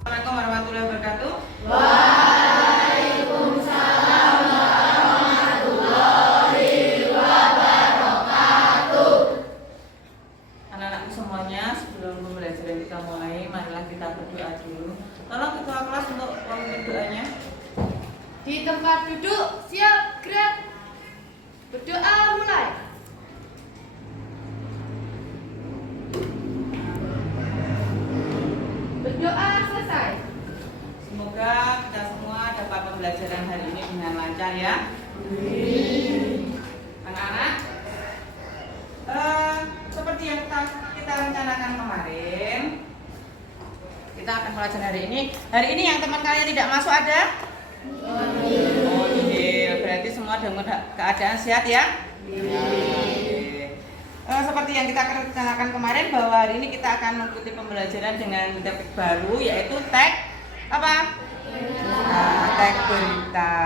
Assalamualaikum warahmatullahi wabarakatuh. Waalaikumsalam warahmatullahi wabarakatuh. Anak-anakku semuanya, sebelum pembelajaran kita mulai, marilah kita berdoa dulu. Tolong ketua kelas untuk memimpin doanya. Di tempat duduk, siap, gerak. Berdoa mulai. Berdoa selesai. Semoga kita semua dapat pembelajaran hari ini dengan lancar ya. Anak-anak, seperti yang kita rencanakan kemarin, kita akan pelajaran hari ini. Hari ini yang teman kalian tidak masuk ada? Oh, iya. Berarti semua dalam keadaan sehat ya? Seperti yang kita rencanakan kemarin, bahwa hari ini kita akan mengikuti pembelajaran dengan topik baru, yaitu teks apa? Teks berita,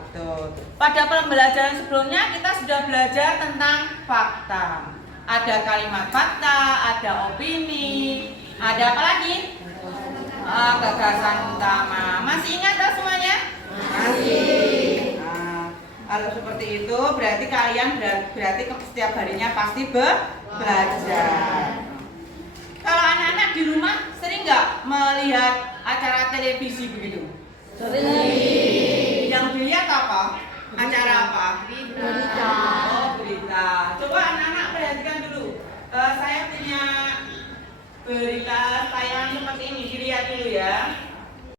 betul. Pada pembelajaran sebelumnya kita sudah belajar tentang fakta. Ada kalimat fakta, ada opini, ada apa lagi? Gagasan utama. Masih ingat tak semuanya? Masih. Kalau seperti itu berarti kalian berarti setiap harinya pasti belajar. Kalau anak-anak di rumah sering nggak melihat acara televisi begitu? Sering. Yang dilihat apa? Acara apa? Berita. Oh, berita. Coba anak-anak perhatikan dulu. Saya punya berita tayangan seperti ini, dilihat dulu ya.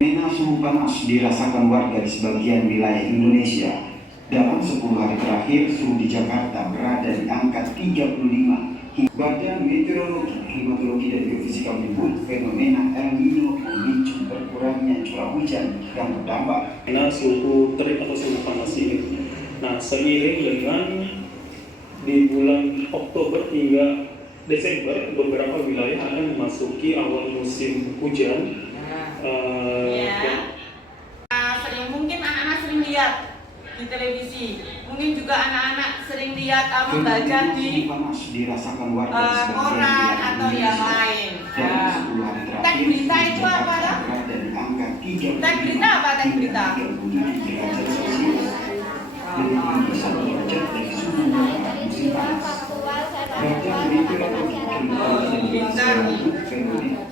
Fenomena suhu panas dirasakan warga di sebagian wilayah Indonesia. Dalam 10 hari terakhir, suhu di Jakarta berada di angka 35. Badan Meteorologi, Klimatologi dan Geofisika menyebut fenomena El Nino memicu berkurangnya curah hujan yang berdampak karena suhu terik atau suhu panas ini. Nah, seiring dengan di bulan Oktober hingga Desember, beberapa wilayah akan memasuki awal musim hujan. Sering mungkin anak-anak sering lihat di televisi, mungkin juga anak-anak sering lihat membaca di koran atau yang lain. Teks berita itu apa dah? Teks berita apa teks berita?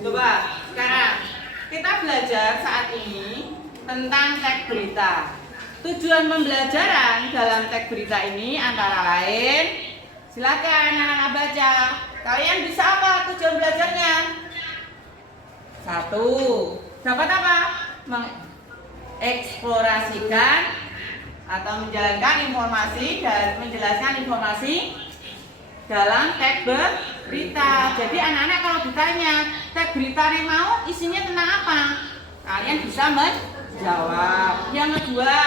Coba sekarang kita belajar saat ini tentang teks berita. Tujuan pembelajaran dalam teks berita ini antara lain, silakan anak-anak baca. Kalian bisa apa tujuan belajarnya? 1. Dapat apa? Mengeksplorasikan atau menjalankan informasi dan menjelaskan informasi dalam teks berita. Jadi anak-anak kalau ditanya teks berita yang mau isinya tentang apa, kalian bisa menjawab. Yang kedua,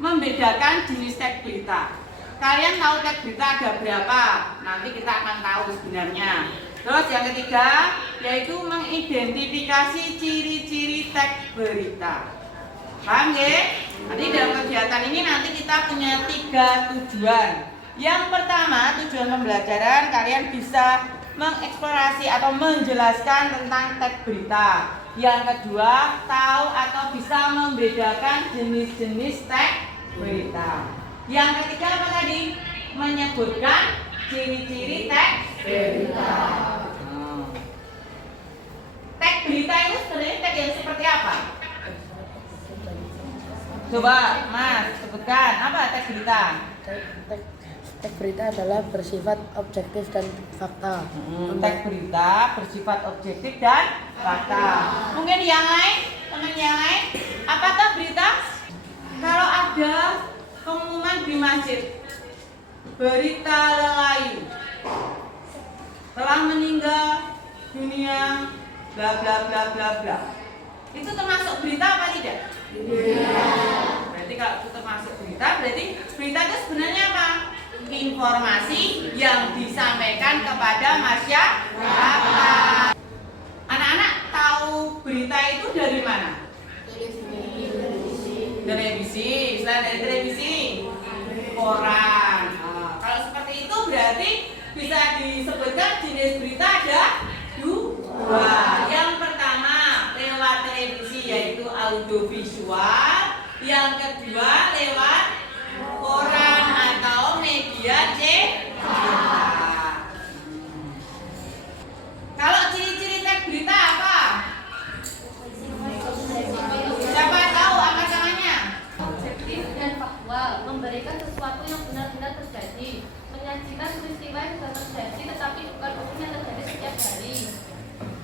membedakan jenis teks berita. Kalian tahu teks berita ada berapa? Nanti kita akan tahu sebenarnya. Terus yang ketiga, yaitu mengidentifikasi ciri-ciri teks berita. Paham ya? Nanti dalam kegiatan ini nanti kita punya 3 tujuan. Yang pertama, tujuan pembelajaran kalian bisa mengeksplorasi atau menjelaskan tentang teks berita. Yang kedua, tahu atau bisa membedakan jenis-jenis teks berita. Yang ketiga apa tadi? Menyebutkan ciri-ciri teks berita. Teks berita itu sebenarnya teks yang seperti apa? Coba Mas sebutkan apa teks berita? Teks berita adalah bersifat objektif dan fakta. Teks berita bersifat objektif dan fakta. Mungkin yang lain, teman yang lain, apa tuh berita? Kalau ada pengumuman di masjid, berita lelai telah meninggal dunia, bla bla bla bla bla. Itu termasuk berita apa tidak? Berarti kalau itu termasuk berita, berarti berita itu sebenarnya apa? Informasi yang disampaikan kepada masyarakat. Anak-anak tahu berita itu dari mana? Televisi. Selain dari televisi, koran. Kalau seperti itu berarti bisa disebutkan jenis berita ada 2. Yang pertama lewat yang kedua lewat koran atau media cetak. Kalau ciri-ciri teks berita apa? Siapa tahu apa namanya? Objektif dan faktual, memberikan sesuatu yang benar-benar terjadi, menyajikan peristiwa yang sudah terjadi tetapi bukan hukum yang terjadi setiap hari.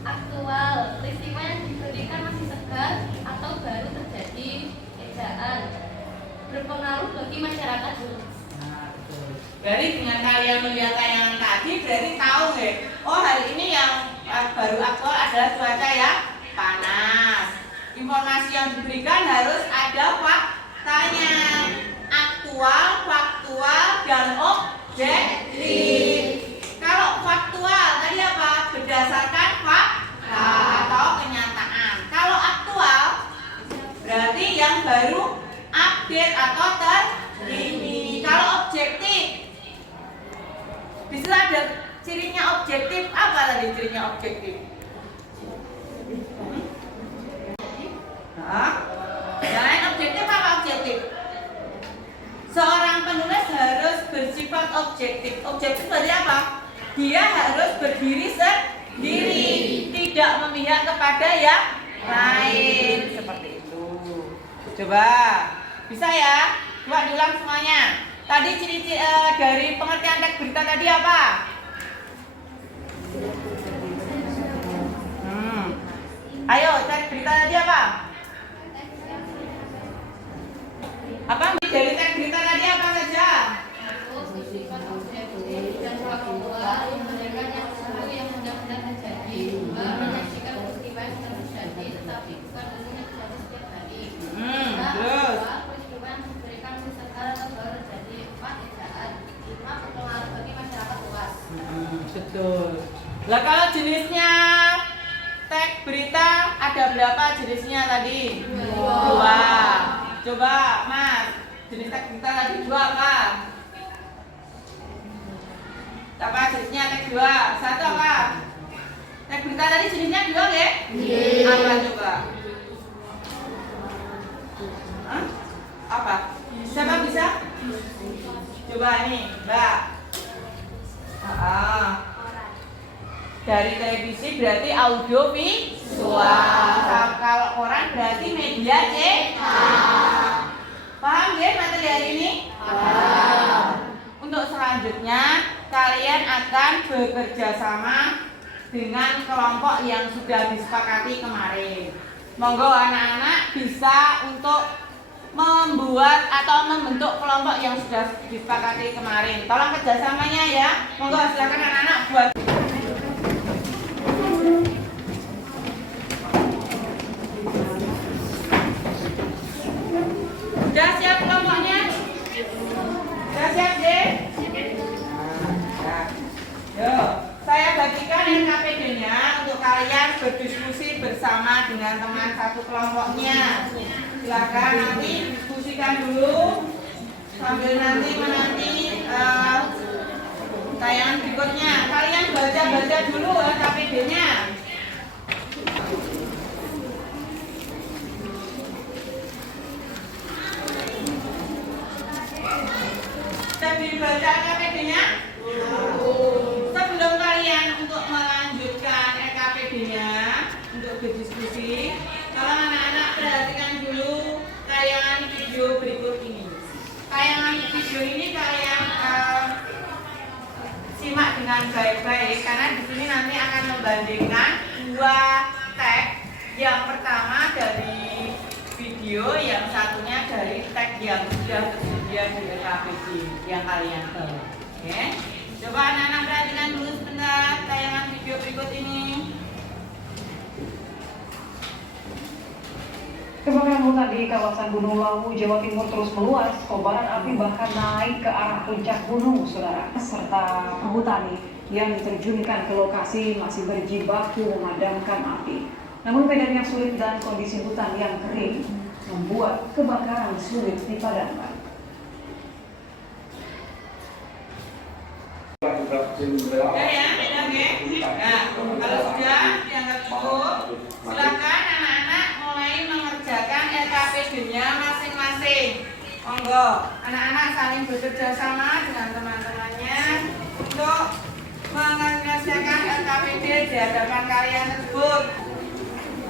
Aktual, peristiwa yang diberikan masih segar atau baru terjadi. Ejaan, berpengaruh bagi masyarakat luas. Jadi dengan kalian melihat tayangan tadi berarti tahu nggak? Oh hari ini yang baru aktual adalah cuaca yang panas. Informasi yang diberikan harus ada faktanya. Aktual, faktual, dan objektif. Kalau faktual tadi apa? Berdasarkan fakta atau kenyataan. Kalau aktual berarti yang baru, update atau terkini. Kalau objektif, bisa ada cirinya objektif. Apa tadi cirinya objektif? Selain objektif apa objektif? Seorang penulis harus bersifat objektif. Objektif berarti apa? Dia harus berdiri sendiri, tidak memihak kepada yang lain. Seperti itu. Coba, bisa ya? Coba diulang semuanya. Tadi ciri-ciri dari pengertian teks berita tadi apa? Ayo, teks berita tadi apa? Apa dari teks berita tadi apa saja? Bersifat objektif dan faktual, memberikan yang sesuatu yang benar-benar terjadi. Menyajikan peristiwa yang sudah terjadi tetapi bukan hukum yang terjadi setiap hari. Terus Peristiwa yang diberikan masih segar atau baru terjadi. 4. Ejaan, 5. Berpengaruh bagi masyarakat luas. betul. Lah kalau jenisnya teks berita ada berapa jenisnya tadi? 2. Coba Mas, jenis teks berita tadi 2 apa? Apa jenisnya teks 2? 1 apa? Teks berita tadi jenisnya 2 nggih? Apa coba? Hah? Apa? Siapa bisa? Coba ini, Mbak. Dari televisi berarti audio visual. Kalau koran berarti media cetak. Paham ya materi hari ini? Paham. Untuk selanjutnya kalian akan bekerja sama dengan kelompok yang sudah disepakati kemarin. Monggo anak-anak bisa untuk membuat atau membentuk kelompok yang sudah disepakati kemarin. Tolong kerjasamanya ya. Monggo silakan anak-anak buat. Sudah siap kelompoknya? Sudah siap deh? Yuk, saya bagikan NKPD-nya untuk kalian berdiskusi bersama dengan teman satu kelompoknya. Silakan nanti diskusikan dulu sambil nanti menanti tayangan berikutnya. Kalian baca-baca dulu NKPD-nya. Dibaca NKPD-nya sebelum kalian untuk melanjutkan NKPD-nya untuk berdiskusi. Tolong anak-anak perhatikan dulu tayangan video berikut ini. Tayangan video ini kalian simak dengan baik-baik karena di sini nanti akan membandingkan 2 teks. Yang pertama dari video, yang satunya dari teks yang sudah tersedia di NKPD yang kalian tahu. Oke? Coba anak-anak perhatikan dulu sebentar tayangan video berikut ini. Kebakaran hutan di kawasan Gunung Lawu, Jawa Timur terus meluas. Kobaran api bahkan naik ke arah puncak gunung, saudara. Serta penghutani yang diterjunkan ke lokasi masih berjibaku memadamkan api. Namun medan yang sulit dan kondisi hutan yang kering membuat kebakaran sulit dipadamkan. Ya, beda ya. Nah, kalau sudah dianggap cukup, silakan anak-anak mulai mengerjakan LKPD-nya masing-masing. Monggo, anak-anak saling bekerja sama dengan teman-temannya untuk menyelesaikan LKPD di hadapan kalian tersebut.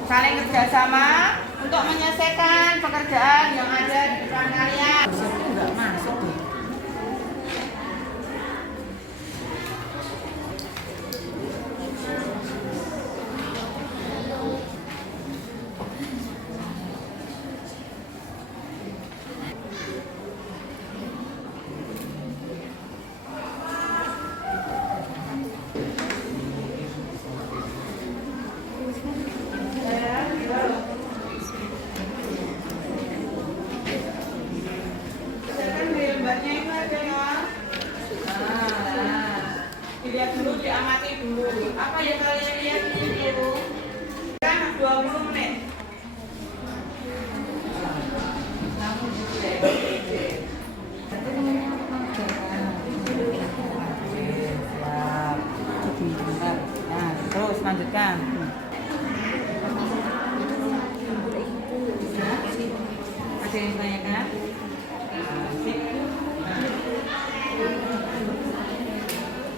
Saling kerjasama untuk menyelesaikan pekerjaan yang ada di depan kalian. Enggak masuk tuh. Dilihat dulu, diamati dulu. Apa yang kalian lihat dulu? Kan 20 menit. Nah, terus lanjutkan. Ada yang ditanyakan?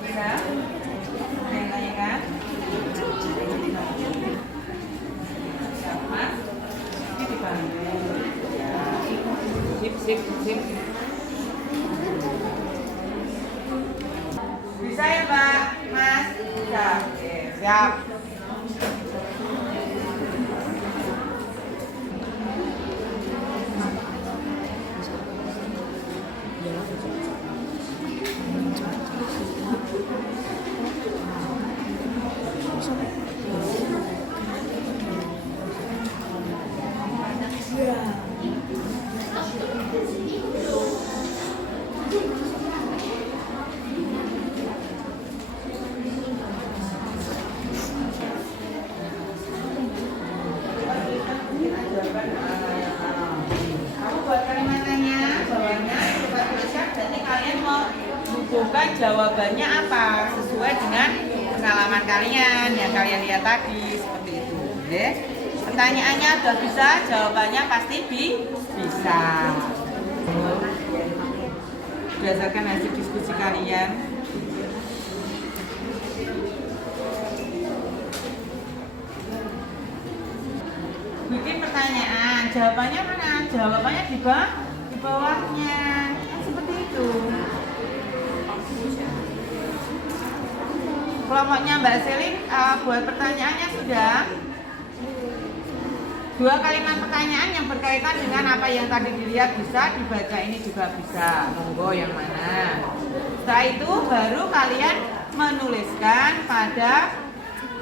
Bisa? Ada yang tanyakan? Mas? Ini dibantu. Sip. Bisa ya Mbak? Mas? Bisa? Oke, siap. Kamu buat kalimatnya, jawabannya coba tuliskan. Berarti kalian mau hubungkan jawabannya apa sesuai dengan pengalaman kalian yang kalian lihat tadi seperti itu. Oke? Pertanyaannya udah bisa, jawabannya pasti bisa. Berdasarkan hasil diskusi kalian. Bikin pertanyaan, jawabannya mana? Jawabannya di bawahnya. Kan seperti itu. Kelompoknya Mbak Selin buat pertanyaannya sudah. 2 kalimat pertanyaan yang berkaitan dengan apa yang tadi dilihat bisa dibaca, ini juga bisa. Monggo yang mana? Setelah itu baru kalian menuliskan pada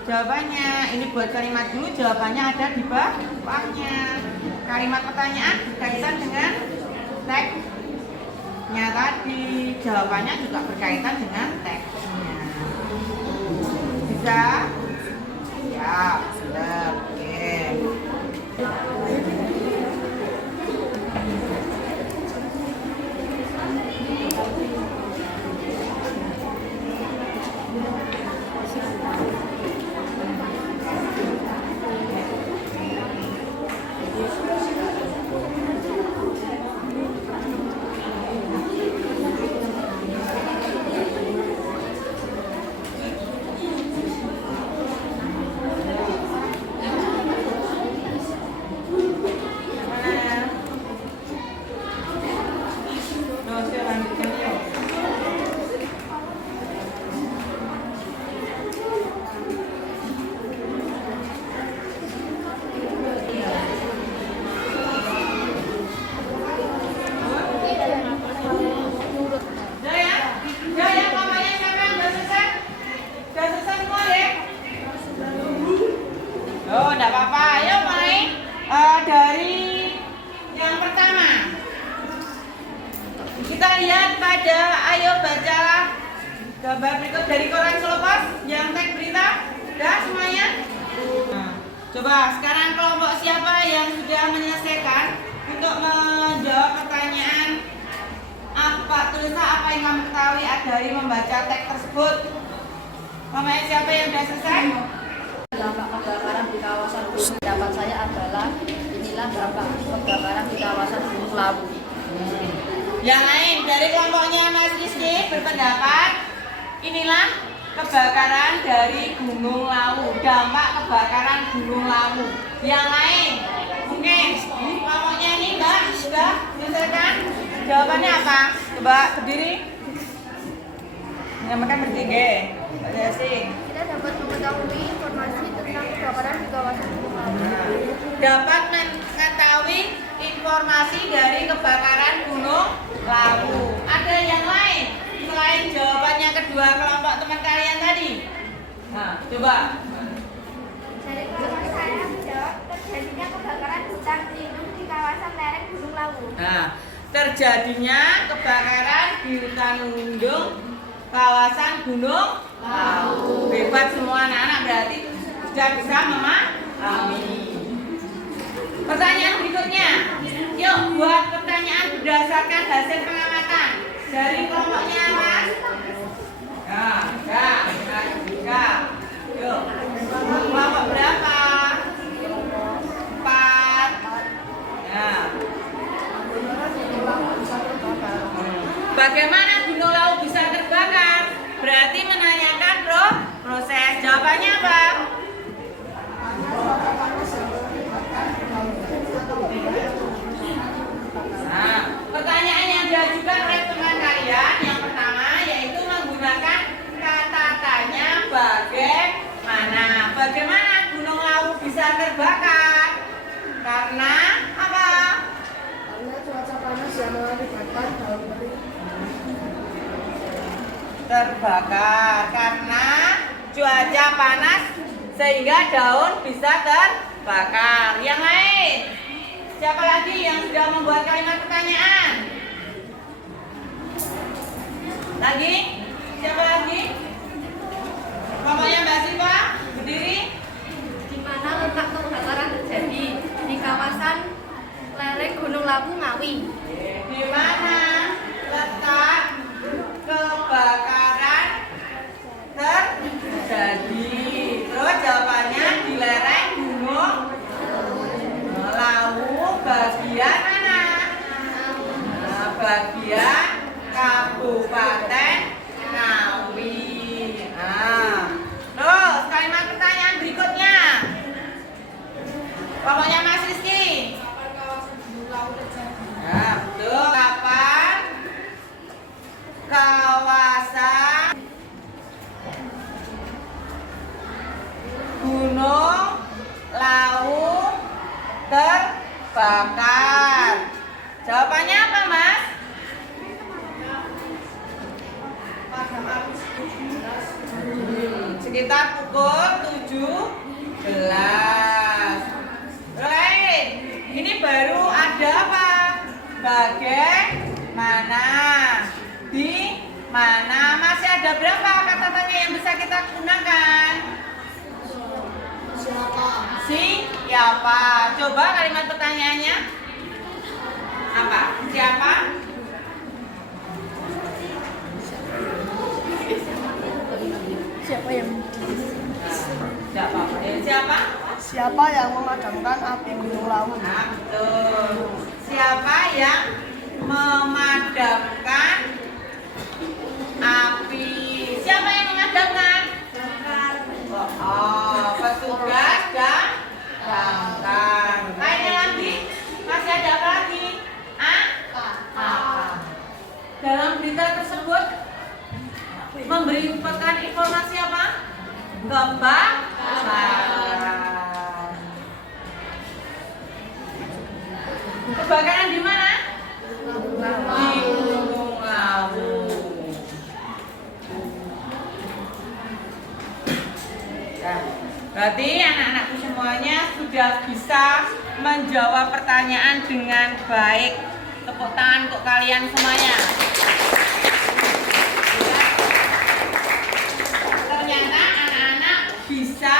jawabannya. Ini buat kalimat dulu, jawabannya ada di bawahnya. Kalimat pertanyaan berkaitan dengan teksnya tadi. Jawabannya juga berkaitan dengan teksnya. Bisa? Ya, sudah. Oke. Oh, enggak apa-apa. Ayo mulai dari yang pertama. Kita lihat pada, ayo bacalah gambar berikut dari koran Solopas yang teks berita. Sudah semuanya? Nah, coba sekarang kelompok siapa yang sudah menyelesaikan untuk menjawab pertanyaan apa tulisan apa yang kamu ketahui dari membaca teks tersebut? Kelompoknya siapa yang sudah selesai? Dampak kebakaran di kawasan Gunung, pendapat saya adalah inilah dampak kebakaran di kawasan Gunung Lawu. Yang lain dari kelompoknya Mas Rizky berpendapat inilah kebakaran dari Gunung Lawu, dampak kebakaran Gunung Lawu. Yang lain mungkin kelompoknya ini Mbak sudah menyelesaikan jawabannya apa? Coba berdiri. Yang makan berdiri. Mbak Desi. Kita dapat mengetahui informasi tentang kebakaran di kawasan Gunung Lawu. Dapat mengetahui informasi dari kebakaran Gunung Lawu. Ada yang lain selain jawabannya kedua kelompok teman kalian tadi? Nah, coba. Dari kelompok saya menjawab terjadinya kebakaran hutan lindung di kawasan lereng Gunung Lawu. Nah, terjadinya kebakaran di hutan lindung kawasan Gunung Lawu. Hebat semua anak-anak, berarti sudah bisa memahami. Pertanyaan berikutnya. Yuk buat pertanyaan berdasarkan hasil pengamatan dari kelompoknya Mas. Ya. Yuk. Kelompok berapa? 4. Ya. Bagaimana Gunung Lawu bisa terbakar? Berarti menanyakan proses. Jawabannya apa? Nah, pertanyaan yang diajukan oleh teman kalian yang pertama yaitu menggunakan kata tanya bagaimana. Bagaimana Gunung Lawu bisa terbakar? Karena apa? Karena cuaca panas yang mengakibatkan daun kering. Terbakar karena cuaca panas sehingga daun bisa terbakar. Yang lain? Siapa lagi yang sudah membuat kalimat pertanyaan? Lagi? Siapa lagi? Pokoknya Mbak Siva, berdiri. Di mana letak kebakaran terjadi? Di kawasan lereng Gunung Lawu, Ngawi. Di mana letak kebakaran terjadi? Terus jawabannya di lereng Gunung Lawu, bagian mana? Nah, bagian Kabupaten Ngawi. Nah, terus kalimat pertanyaan berikutnya. Pokoknya Mas Rizky. Nah, betul. Kapan kawasan Gunung Lawu terbakar? Jawabannya apa, Mas? Sekitar pukul 17. Right. Ini baru ada apa? Bagaimana? Di mana? Masih ada berapa kata tanya yang bisa kita gunakan? Siapa? Coba kalimat pertanyaannya. Apa? Siapa? Siapa yang Siapa? siapa yang memadamkan api Gunung Lawu? Nah, betul. Siapa yang memadamkan api? Siapa yang memadamkan? Petugas dan damkar. Lainnya lagi? Masih ada apa lagi? Dalam berita tersebut memberikan informasi apa? Kebakaran. Kebakaran di mana? Di Gunung Lawu. Nah, berarti anak-anakku semuanya sudah bisa menjawab pertanyaan dengan baik. Tepuk tangan untuk kalian semuanya. Ternyata anak-anak bisa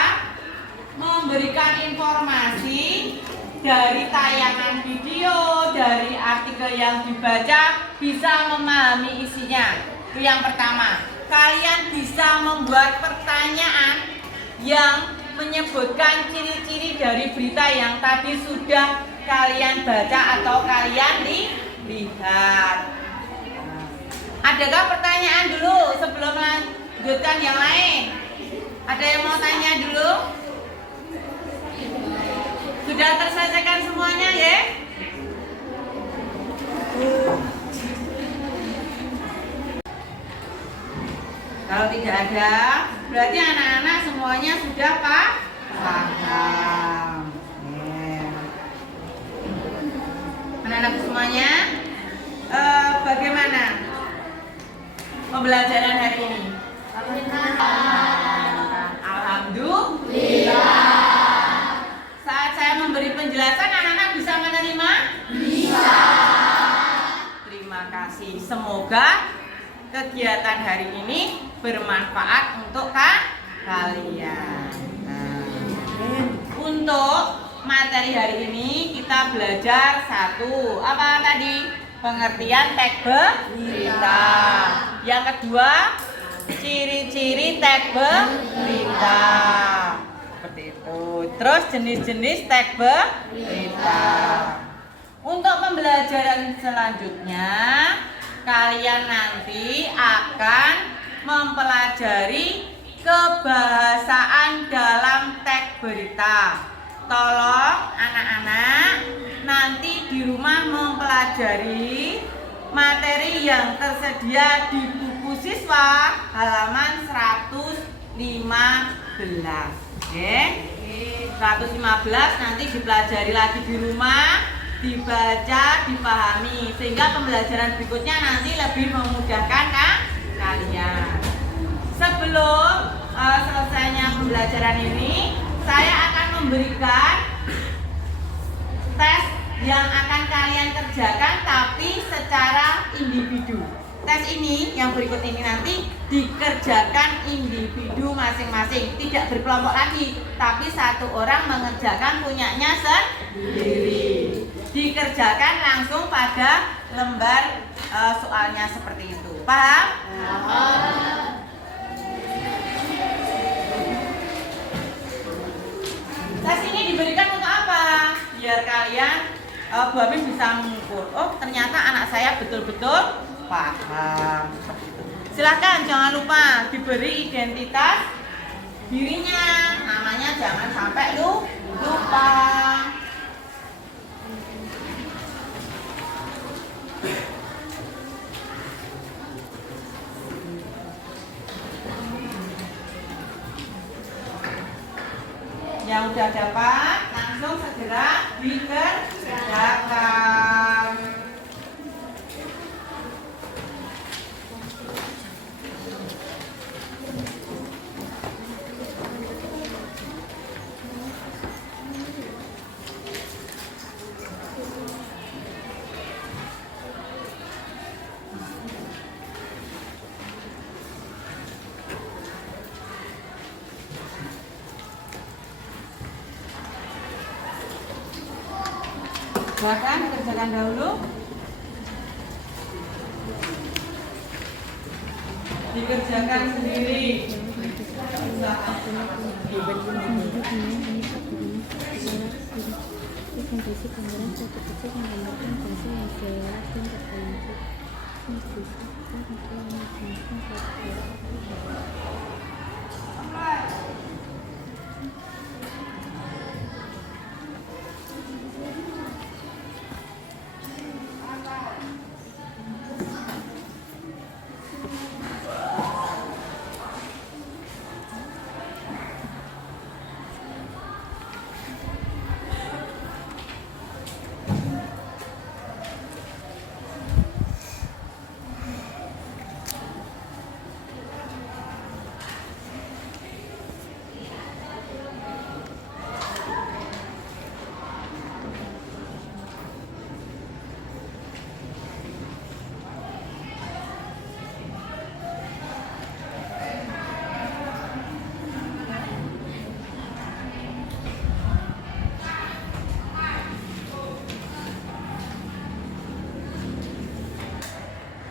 memberikan informasi dari tayangan video, dari artikel yang dibaca, bisa memahami isinya. Itu yang pertama. Kalian bisa membuat pertanyaan yang menyebutkan ciri-ciri dari berita yang tadi sudah kalian baca atau kalian lihat. Nah, adakah pertanyaan dulu sebelum melanjutkan yang lain? Ada yang mau tanya dulu? Sudah terselesaikan semuanya ya? Kalau tidak ada, berarti anak-anak semuanya sudah paham. Anak-anak semuanya, bagaimana pembelajaran hari ini? Alhamdulillah. Saat saya memberi penjelasan, anak-anak bisa menerima? Bisa. Terima kasih. Semoga kegiatan hari ini bermanfaat untuk kalian. Untuk materi hari ini kita belajar satu, apa tadi? Pengertian teks berita. Yang kedua, ciri-ciri teks berita. Seperti itu. Terus jenis-jenis teks berita. Untuk pembelajaran selanjutnya, kalian nanti akan mempelajari kebahasaan dalam teks berita. Tolong anak-anak nanti di rumah mempelajari materi yang tersedia di buku siswa halaman 115. Oke? 115 nanti dipelajari lagi di rumah, dibaca, dipahami, sehingga pembelajaran berikutnya nanti lebih memudahkan kalian. Sebelum selesainya pembelajaran ini, saya akan memberikan tes yang akan kalian kerjakan tapi secara individu. Tes ini yang berikut ini nanti dikerjakan individu masing-masing, tidak berkelompok lagi, tapi satu orang mengerjakan punyanya sendiri. Dikerjakan langsung pada lembar soalnya seperti itu. Paham? Paham. Tes ini diberikan untuk apa? Biar kalian Bu Amin bisa mengukur. Oh, ternyata anak saya betul-betul paham. Silakan jangan lupa diberi identitas dirinya. Namanya jangan sampai lupa. Yang udah dapat langsung segera dikerjakan. Silakan kerjakan dahulu. Dikerjakan sendiri.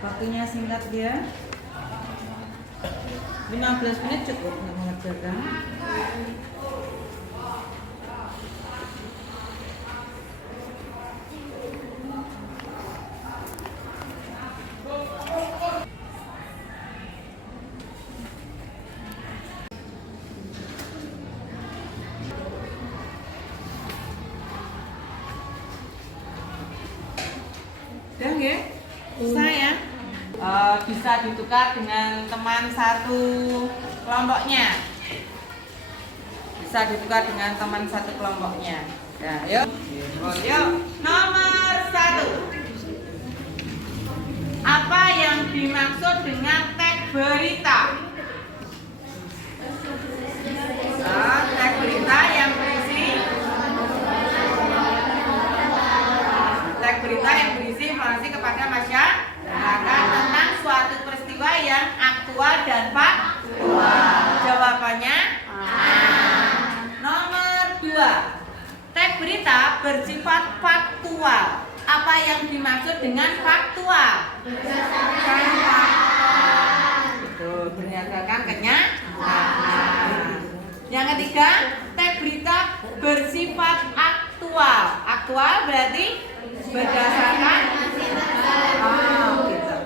Waktunya singkat dia, 15 menit cukup untuk mengerjakan. nggih? Bisa ya? Bisa ditukar dengan teman satu kelompoknya. Bisa ditukar dengan teman satu kelompoknya. Nah, yuk. Yuk. Nomor 1. Apa yang dimaksud dengan tag berita? Tag berita yang berisi informasi kepada masyarakat tentang suatu peristiwa yang aktual dan faktual. Jawabannya A. Nomor 2. Tag berita bersifat faktual. Apa yang dimaksud dengan faktual? Berdasarkan kenyataan. Yang ketiga, tag berita bersifat aktual. Aktual berarti berdasarkan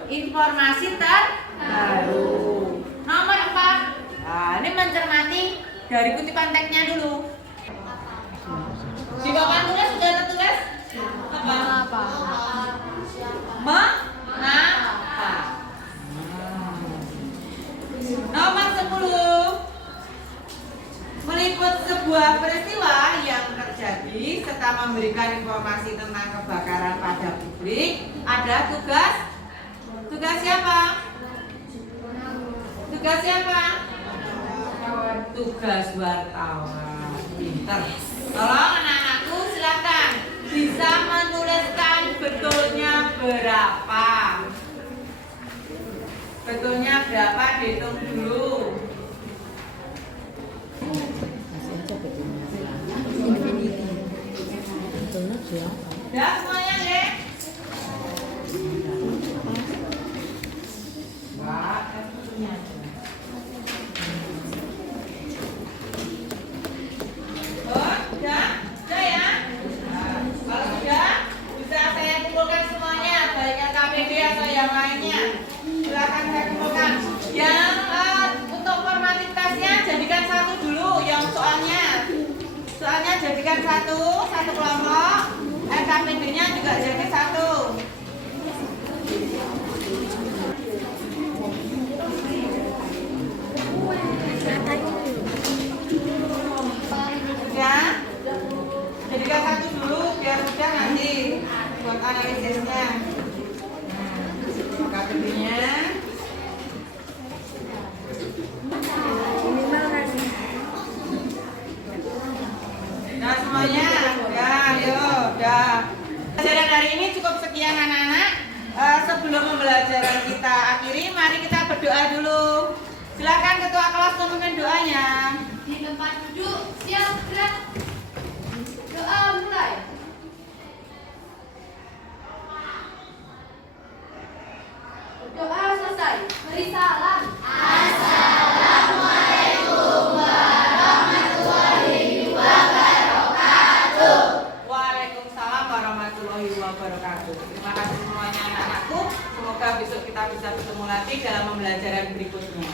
informasi terbaru. Nomor 4. Nah, ini mencermati dari kutipan tagnya dulu. Di papan tulis sudah tertulis apa? Mengapa? Nomor 10. Meliput sebuah peristiwa yang terjadi serta memberikan informasi tentang kebakaran pada publik. Ada tugas. Tugas siapa? Tugas siapa? Tugas wartawan. Pinter. Tolong anak-anakku silakan bisa menuliskan betulnya berapa. Betulnya berapa dihitung dulu. Udah semuanya deh. Udah ya. Kalau sudah, bisa saya kumpulkan semuanya, baik LKPD atau yang lainnya. Silakan saya kumpulkan. Yang untuk formatif tasnya jadikan satu dulu, yang soalnya jadikan satu kelompok. LKPD-nya juga jadi satu. Sudah? Jadikan satu dulu biar mudah nanti buat analisisnya. LKPD-nya. Nah semuanya, udah. Pelajaran hari ini cukup sekian anak-anak. Sebelum pembelajaran kita akhiri, mari kita berdoa dulu. Silakan ketua kelas memimpin doanya. Di tempat duduk, siap gerak. Doa mulai. Doa selesai. Beri salam. Assalamualaikum warahmatullahi wabarakatuh. Waalaikumsalam warahmatullahi wabarakatuh. Terima kasih semuanya anak-anakku. Semoga besok kita bisa bertemu lagi dalam pembelajaran berikutnya.